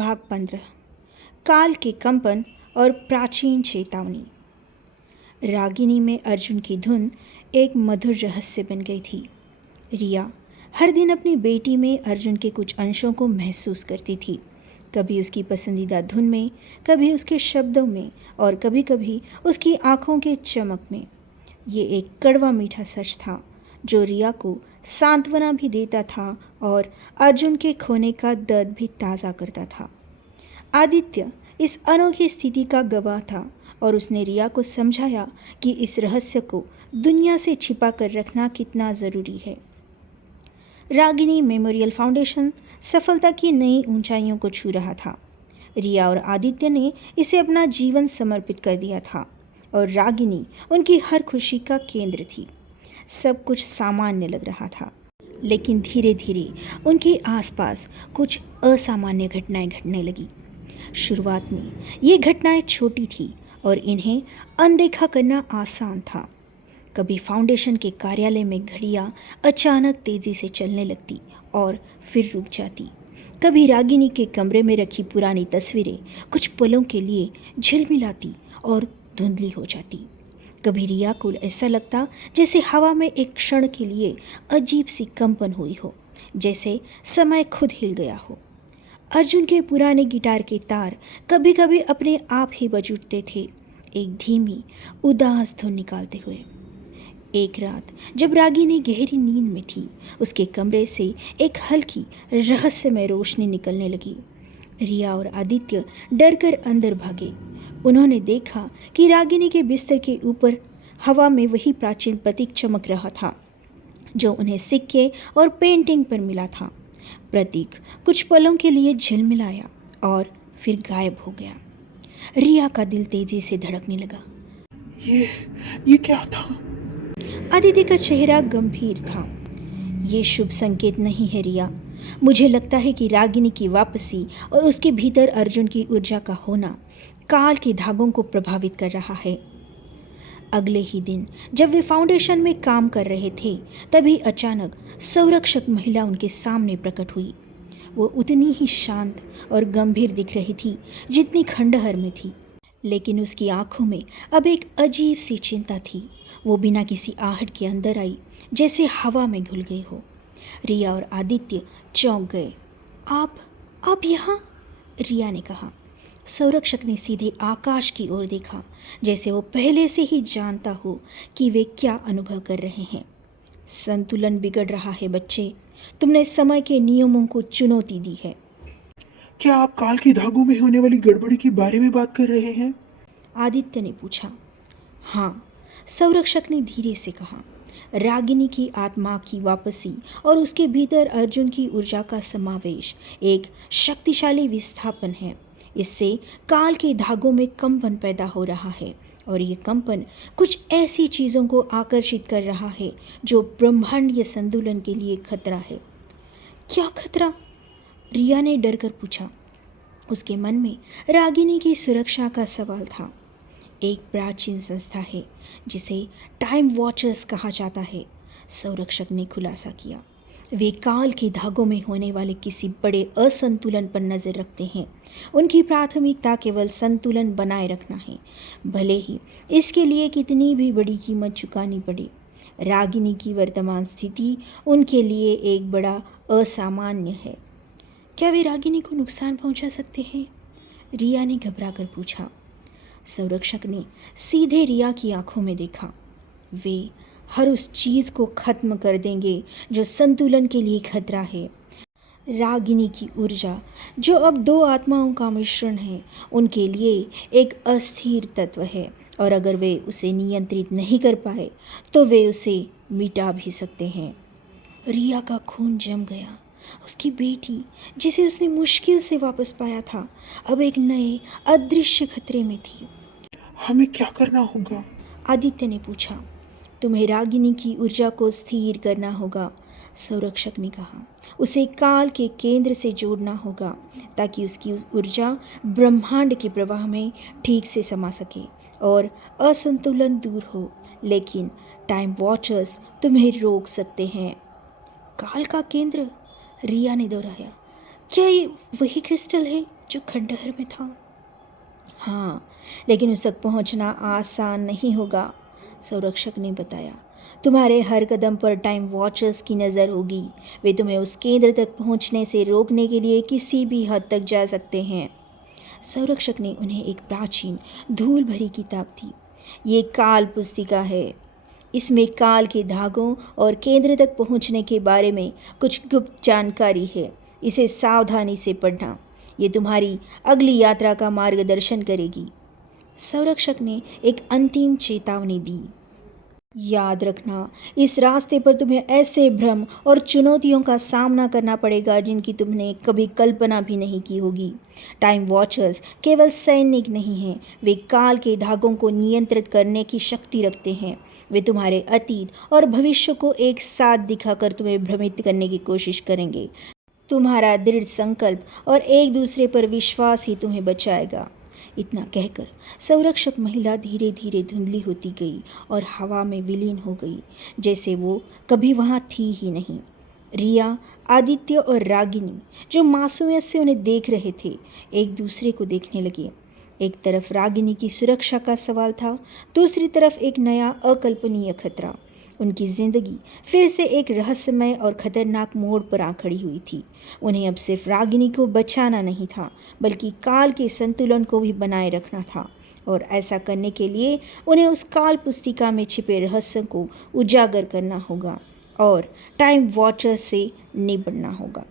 भाग 15। काल के कंपन और प्राचीन चेतावनी। रागिनी में अर्जुन की धुन एक मधुर रहस्य बन गई थी। रिया हर दिन अपनी बेटी में अर्जुन के कुछ अंशों को महसूस करती थी, कभी उसकी पसंदीदा धुन में, कभी उसके शब्दों में और कभी कभी उसकी आँखों के चमक में। ये एक कड़वा मीठा सच था जो रिया को सांत्वना भी देता था और अर्जुन के खोने का दर्द भी ताज़ा करता था। आदित्य इस अनोखी स्थिति का गवाह था और उसने रिया को समझाया कि इस रहस्य को दुनिया से छिपा कर रखना कितना ज़रूरी है। रागिनी मेमोरियल फाउंडेशन सफलता की नई ऊंचाइयों को छू रहा था। रिया और आदित्य ने इसे अपना जीवन समर्पित कर दिया था और रागिनी उनकी हर खुशी का केंद्र थी। सब कुछ सामान्य लग रहा था, लेकिन धीरे धीरे उनके आसपास कुछ असामान्य घटनाएं घटने लगी। शुरुआत में ये घटनाएं छोटी थी और इन्हें अनदेखा करना आसान था। कभी फाउंडेशन के कार्यालय में घड़ियां अचानक तेज़ी से चलने लगती और फिर रुक जाती। कभी रागिनी के कमरे में रखी पुरानी तस्वीरें कुछ पलों के लिए झिलमिलाती और धुंधली हो जाती। कभी रिया को ऐसा लगता जैसे हवा में एक क्षण के लिए अजीब सी कंपन हुई हो, जैसे समय खुद हिल गया हो। अर्जुन के पुराने गिटार के तार कभी कभी अपने आप ही बज उठते थे, एक धीमी उदास धुन निकालते हुए। एक रात जब रागिनी गहरी नींद में थी, उसके कमरे से एक हल्की रहस्यमय रोशनी निकलने लगी। रिया और आदित्य डरकर अंदर भागे। उन्होंने देखा कि रागिनी के बिस्तर के ऊपर हवा में वही प्राचीन प्रतीक चमक रहा था जो उन्हें सिक्के और पेंटिंग पर मिला था। प्रतीक कुछ पलों के लिए झिलमिलाया और फिर गायब हो गया। रिया का दिल तेजी से धड़कने लगा। ये क्या था? आदित्य का चेहरा गंभीर था। ये शुभ संकेत नहीं है रिया। मुझे लगता है कि रागिनी की वापसी और उसके भीतर अर्जुन की ऊर्जा का होना काल के धागों को प्रभावित कर रहा है। अगले ही दिन जब वे फाउंडेशन में काम कर रहे थे, तभी अचानक संरक्षक महिला उनके सामने प्रकट हुई। वो उतनी ही शांत और गंभीर दिख रही थी जितनी खंडहर में थी, लेकिन उसकी आंखों में अब एक अजीब सी चिंता थी। वो बिना किसी आहट के अंदर आई, जैसे हवा में घुल गई हो। रिया और आदित्य चौंक गए। आप यहाँ? रिया ने कहा। संरक्षक ने सीधे आकाश की ओर देखा, जैसे वो पहले से ही जानता हो कि वे क्या अनुभव कर रहे हैं। संतुलन बिगड़ रहा है बच्चे, तुमने समय के नियमों को चुनौती दी है। क्या आप काल के धागों में होने वाली गड़बड़ी के बारे में बात कर रहे हैं? आदित्य ने पूछा। हाँ, संरक्षक ने धीरे से कहा। रागिनी की आत्मा की वापसी और उसके भीतर अर्जुन की ऊर्जा का समावेश एक शक्तिशाली विस्थापन है। इससे काल के धागों में कंपन पैदा हो रहा है और ये कंपन कुछ ऐसी चीज़ों को आकर्षित कर रहा है जो ब्रह्मांडीय संतुलन के लिए खतरा है। क्या खतरा? रिया ने डर कर पूछा। उसके मन में रागिनी की सुरक्षा का सवाल था। एक प्राचीन संस्था है जिसे टाइम वॉचर्स कहा जाता है, संरक्षक ने खुलासा किया। वे काल के धागों में होने वाले किसी बड़े असंतुलन पर नज़र रखते हैं। उनकी प्राथमिकता केवल संतुलन बनाए रखना है, भले ही इसके लिए कितनी भी बड़ी कीमत चुकानी पड़े। रागिनी की वर्तमान स्थिति उनके लिए एक बड़ा असामान्य है। क्या वे रागिनी को नुकसान पहुंचा सकते हैं? रिया ने घबरा कर पूछा। संरक्षक ने सीधे रिया की आंखों में देखा। वे हर उस चीज़ को खत्म कर देंगे जो संतुलन के लिए खतरा है। रागिनी की ऊर्जा, जो अब दो आत्माओं का मिश्रण है, उनके लिए एक अस्थिर तत्व है और अगर वे उसे नियंत्रित नहीं कर पाए तो वे उसे मिटा भी सकते हैं। रिया का खून जम गया। उसकी बेटी, जिसे उसने मुश्किल से वापस पाया था, अब एक नए अदृश्य खतरे में थी। हमें क्या करना होगा? आदित्य ने पूछा। तुम्हें रागिनी की ऊर्जा को स्थिर करना होगा, संरक्षक ने कहा। उसे काल के केंद्र से जोड़ना होगा ताकि उसकी उस ऊर्जा ब्रह्मांड के प्रवाह में ठीक से समा सके और असंतुलन दूर हो। लेकिन टाइम वॉचर्स तुम्हें रोक सकते हैं। काल का केंद्र? रिया ने दोहराया। क्या ये वही क्रिस्टल है जो खंडहर में था। हाँ, लेकिन उस तक पहुंचना आसान नहीं होगा, संरक्षक ने बताया। तुम्हारे हर कदम पर टाइम वॉचर्स की नज़र होगी। वे तुम्हें उस केंद्र तक पहुंचने से रोकने के लिए किसी भी हद तक जा सकते हैं। संरक्षक ने उन्हें एक प्राचीन धूल भरी किताब दी। ये काल पुस्तिका है। इसमें काल के धागों और केंद्र तक पहुंचने के बारे में कुछ गुप्त जानकारी है। इसे सावधानी से पढ़ना। ये तुम्हारी अगली यात्रा का मार्गदर्शन करेगी। संरक्षक ने एक अंतिम चेतावनी दी। याद रखना, इस रास्ते पर तुम्हें ऐसे भ्रम और चुनौतियों का सामना करना पड़ेगा जिनकी तुमने कभी कल्पना भी नहीं की होगी। टाइम वॉचर्स केवल सैनिक नहीं हैं, वे काल के धागों को नियंत्रित करने की शक्ति रखते हैं। वे तुम्हारे अतीत और भविष्य को एक साथ दिखाकर तुम्हें भ्रमित करने की कोशिश करेंगे। तुम्हारा दृढ़ संकल्प और एक दूसरे पर विश्वास ही तुम्हें बचाएगा। इतना कहकर संरक्षक महिला धीरे धीरे धुंधली होती गई और हवा में विलीन हो गई, जैसे वो कभी वहाँ थी ही नहीं। रिया, आदित्य और रागिनी, जो मासूमियत से उन्हें देख रहे थे, एक दूसरे को देखने लगे। एक तरफ रागिनी की सुरक्षा का सवाल था, दूसरी तरफ एक नया अकल्पनीय खतरा। उनकी जिंदगी फिर से एक रहस्यमय और खतरनाक मोड़ पर आ खड़ी हुई थी। उन्हें अब सिर्फ रागिनी को बचाना नहीं था, बल्कि काल के संतुलन को भी बनाए रखना था। और ऐसा करने के लिए उन्हें उस काल पुस्तिका में छिपे रहस्य को उजागर करना होगा और टाइम वॉचर से निपटना होगा।